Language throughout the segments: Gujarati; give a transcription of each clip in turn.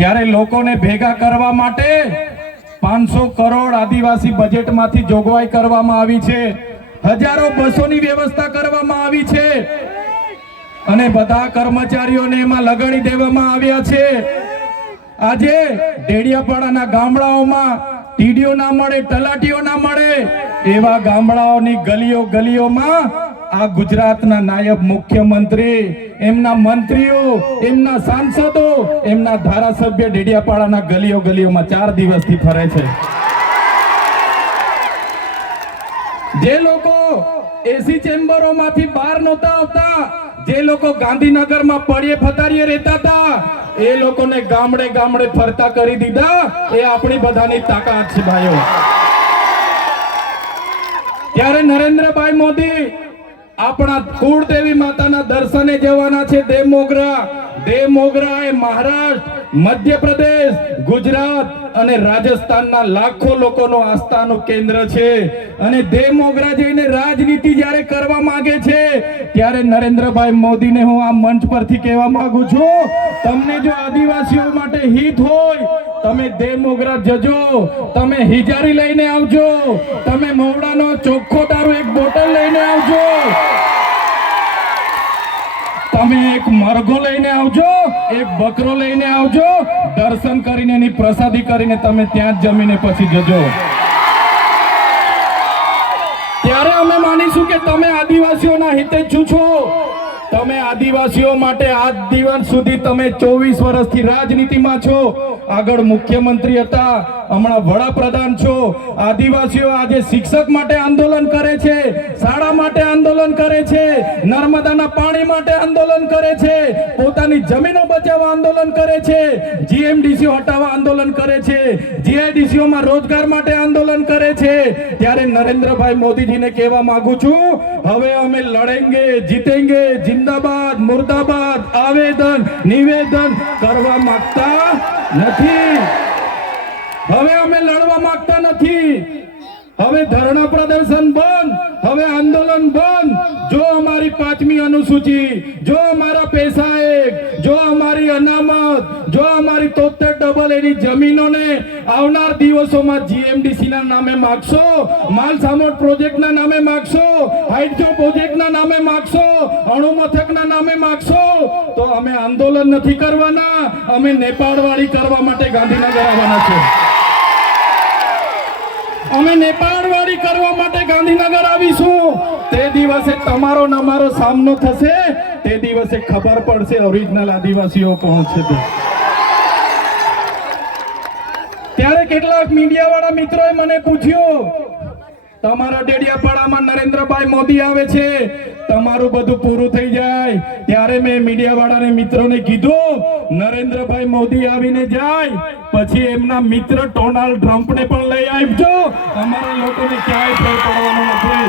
ત્યારે લોકોને ભેગા કરવા માટે પાંચસો કરોડ આદિવાસી બજેટમાંથી જોગવાઈ કરવામાં આવી છે. હજારો બસોની વ્યવસ્થા કરવામાં આવી છે. અને બધા કર્મચારીઓને એમાં લગાડી દેવામાં આવ્યા છે. આજે ડેડિયાપાડાના ગામડાઓમાં ટીડીઓ ના મળે, તલાટીઓ ના મળે, એવા ગામડાઓની ગલીઓ ગલીઓમાં આ ગુજરાતના નાયબ મુખ્યમંત્રી, એમના મંત્રીઓ, એમના સાંસદો, એમના ધારાસભ્ય ડેડિયાપાડાના ગલીઓ ગલીઓમાં ચાર દિવસથી ફરે છે. જે લોકો એસી ચેમ્બરોમાંથી બહાર નહોતા આવતા, જે લોકો ગાંધીનગરમાં પડીએ ફતારીએ રહેતા હતા, એ લોકોને ગામડે ગામડે ફરતા કરી દીધા. એ આપણી બધાની તાકાત છે ભાઈઓ. ત્યારે નરેન્દ્રભાઈ મોદી આપણા કુળદેવી માતાના દર્શને જવાના છે દેવ મોગરા દેવ મોગરા એ મહારાષ્ટ્ર, મધ્યપ્રદેશ, ગુજરાત અને રાજસ્થાનના લાખો લોકોનો આસ્થાનું કેન્દ્ર છે. અને દેવ મોગરા જઈને રાજનીતિ જ્યારે કરવા માંગે છે, ત્યારે નરેન્દ્રભાઈ મોદીને હું આ મંચ પરથી કહેવા માંગુ છું, તમને જો આદિવાસીઓ માટે હિત હોય તમે દેવમોગરા જજો, તમે હિજારી લઈને આવજો, તમે મોવડાનો ચોખ્ખો દારૂ એક બોટલ લઈને આવજો. તમે એક મરઘો લઈને આવજો, એક બકરો લઈને આવજો, દર્શન કરીને એની પ્રસાદી કરીને તમે ત્યાં જમીને પછી જજો. ત્યારે અમે માનીશું કે તમે આદિવાસીઓના હિતે છું છો. તમે આદિવાસીઓ માટે આજ દિવસ સુધી તમે ચોવીસ વર્ષથી રાજનીતિમાં છો. આગળ મુખ્યમંત્રી હતા. હમણાં વડાપ્રધાન છો. આદિવાસીઓ આજે શિક્ષક માટે આંદોલન કરે છે. શાળા માટે આંદોલન કરે છે. નર્મદાના પાણી માટે આંદોલન કરે છે. પોતાની જમીનો બચાવવા આંદોલન કરે છે. જીએમડીસીઓ હટાવવા આંદોલન કરે છે. જીઆઈડીસીઓ માં રોજગાર માટે આંદોલન કરે છે. ત્યારે નરેન્દ્રભાઈ મોદીજીને કહેવા માંગુ છું, હવે અમે લડેંગે, જીતેંગે, જિંદાબાદ, મુર્દાબાદ આવેદન, નિવેદન કરવા માંગતા નથી. હવે અમે લડવા માંગતા નથી. હવે ધરણા પ્રદર્શન બંધ, હવે આંદોલન બંધ. જો અમારી પાંચમી અનુસૂચિ, જો અમારા પૈસા એક, જો અમારી અનામત, જો અમારી તોતેર ડબલ એની જમીનોને આવનાર દિવસોમાં જીએમડીસીના નામે માગશો માલ સામોટ પ્રોજેક્ટના નામે માગશો, હાઇડ્રો પ્રોજેક્ટના નામે માગશો અણુ મથકના નામે માગશો અમે આંદોલન નથી કરવાના, અમે નેપાળવાળી કરવા માટે ગાંધીનગર આવવાના છે. અમે નેપાળવાળી કરવા માટે ગાંધીનગર આવીશું. તે દિવસે તમારો ને અમારો સામનો થશે. તે દિવસે ખબર પડશે ઓરિજિનલ આદિવાસીઓ કોણ છે તે. ત્યારે કેટલાક મીડિયા વાળા મિત્રોએ મને પૂછ્યું તમારા ડેડિયાપાડામાં નરેન્દ્રભાઈ મોદી આવે છે. તમારું બધું પૂરું થઈ જાય. ત્યારે મેં મીડિયા વાળાને મિત્રોને કીધું, નરેન્દ્રભાઈ મોદી આવીને જાય. પછી એમના મિત્ર ડોનાલ્ડ ટ્રમ્પને પણ લઈ આવજો. અમારા લોકોને ક્યાંય ફેર પડવાનો નથી.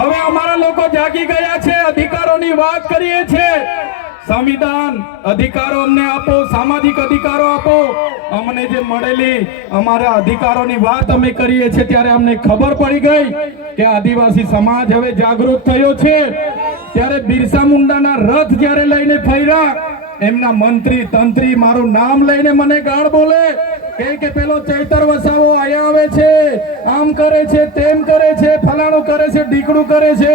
હવે અમારા લોકો જાગી ગયા છે. અધિકારોની વાત કરીએ છે સંવિધાન અધિકારો અમને આપો, સામાજિક અધિકારો આપો. અમને જે મળેલી અમારા અધિકારોની વાત અમે કરીએ છીએ ત્યારે અમને ખબર પડી ગઈ કે આદિવાસી સમાજ હવે જાગૃત થયો છે. ત્યારે બિરસા મુંડાના રથ જ્યારે લઈને ફર્યા, એમના મંત્રી, તંત્રી મારું નામ લઈને મને ગાળ બોલે કે કે પેલો ચૈતર વસાવો અહીંયા આવે છે, આમ કરે છે, તેમ કરે છે, ફલાણું કરે છે, ઢીકડું કરે છે.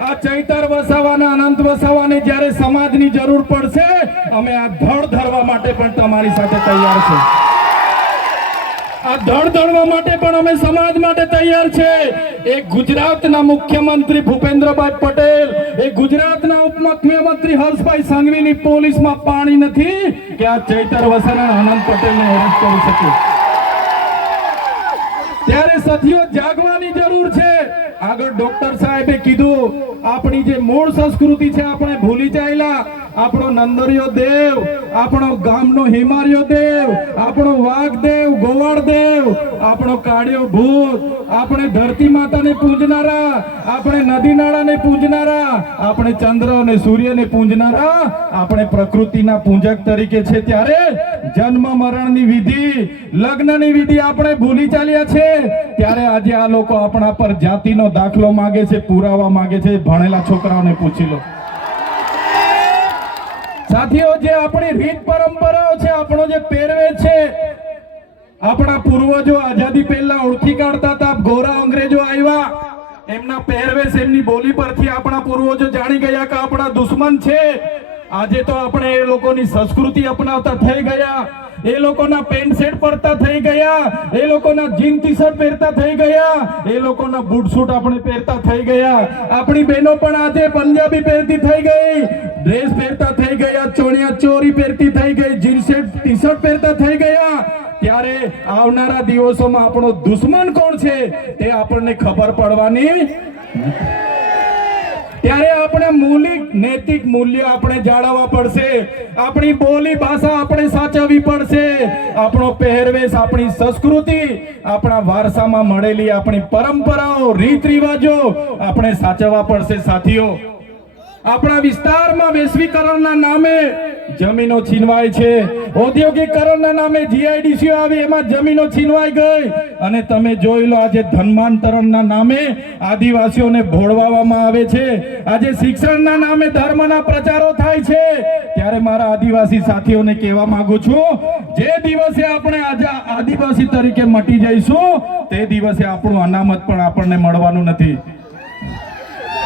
આ ચૈતર વસાવાના, અનંત વસાવાને જ્યારે સમાજની જરૂર પડશે, અમે આ ધડ ધરવા માટે પણ તમારી સાથે તૈયાર છે. આ ધડ ધડવા માટે પણ અમે સમાજ માટે તૈયાર છે. એ ગુજરાતના મુખ્યમંત્રી ભૂપેન્દ્રભાઈ પટેલ, એ ગુજરાતના ઉપમુખ્યમંત્રી હર્ષભાઈ સંઘવીની પોલીસમાં પાણી નથી કે આ ચૈતર વસાના આનંદ પટેલને એરેસ્ટ કરી શકે. ત્યારે સદીઓ જાગવાની જરૂર છે. આગળ ડોક્ટર સાહેબે કીધું, આપણી જે મૂળ સંસ્કૃતિ છે, આપણે ભૂલી ચાલ્યા આપણો નંદરિયો દેવ, આપણો ગામનો હિમાર્યો દેવ, આપણો વાઘ દેવ ગોવાળ દેવ આપણો કાળિયો ભૂત. આપણે ધરતી માતાને પૂજનારા, આપણે નદી નાળાને પૂજનારા, આપણે ચંદ્ર અને સૂર્યને પૂજનારા, આપણે પ્રકૃતિના પૂજક તરીકે છે ત્યારે જન્મ મરણની વિધિ, લગ્નની વિધિ આપણે ભૂલી ચાલ્યા છે. ત્યારે આજે આ લોકો આપણા પર જાતિનો દાખલો માંગે છે, પુરાવા માંગે છે. ભણેલા છોકરાઓને પૂછી લો. સાથીઓ, જે આપણી રીત પરંપરાઓ છે, આપણો જે પહેરવેશ છે, આપણા પૂર્વજો આઝાદી પહેલા ઓળખી કાઢતા હતા, ગોરા અંગ્રેજો આવ્યા. એમના પહેરવેશ એમની બોલી પરથી આપણા પૂર્વજો જાણી ગયા કે આપણા દુશ્મન છે. આજે તો આપણે એ લોકોની સંસ્કૃતિ અપનાવતા થઈ ગયા. એ લોકોના પેન્ટ શર્ટ પહેરતા થઈ ગયા. એ લોકોના જીન ટી શર્ટ પહેરતા થઈ ગયા. એ લોકોના બૂટ સૂટ આપણે પહેરતા થઈ ગયા. આપણી બહેનો પણ આજે પંજાબી પહેરતી થઈ ગઈ. ડ્રેસ પહેરતા થઈ ગયા, ચોણિયા ચોરી પહેરતી થઈ ગઈ જીન શર્ટ ટી શર્ટ પહેરતા થઈ ગયા. ત્યારે આવનારા દિવસોમાં આપણો દુશ્મન કોણ છે તે આપણને ખબર પડવાની ત્યારે આપણે મૌલિક, નૈતિક મૂલ્ય આપણે જાળવવા પડશે. આપણી બોલી ભાષા આપણે સાચવવી પડશે. આપણો પહેરવેશ, આપણી સંસ્કૃતિ, આપણા વારસામાં મળેલી આપણી પરંપરાઓ રીત રિવાજો આપણે સાચવવા પડશે, સાથીઓ. આપણા વિસ્તારમાં વૈશ્વિકરણના નામે જમીનો છીનવાય છે. ઔદ્યોગિકરણના નામે જીઆઈડીસીઓ આવી, એમાં જમીનો છીનવાઈ ગઈ. અને તમે જોઈ લો આજે ધર્માંતરણના નામે આદિવાસીઓને ભોળવામાં આવે છે. આજે શિક્ષણના નામે ધર્મના પ્રચારો થાય છે. ત્યારે મારા આદિવાસી સાથીઓને કહેવા માંગુ છું, જે દિવસે આપણે આજે આદિવાસી તરીકે મટી જઈશું, તે દિવસે આપણું અનામત પણ આપણને મળવાનું નથી.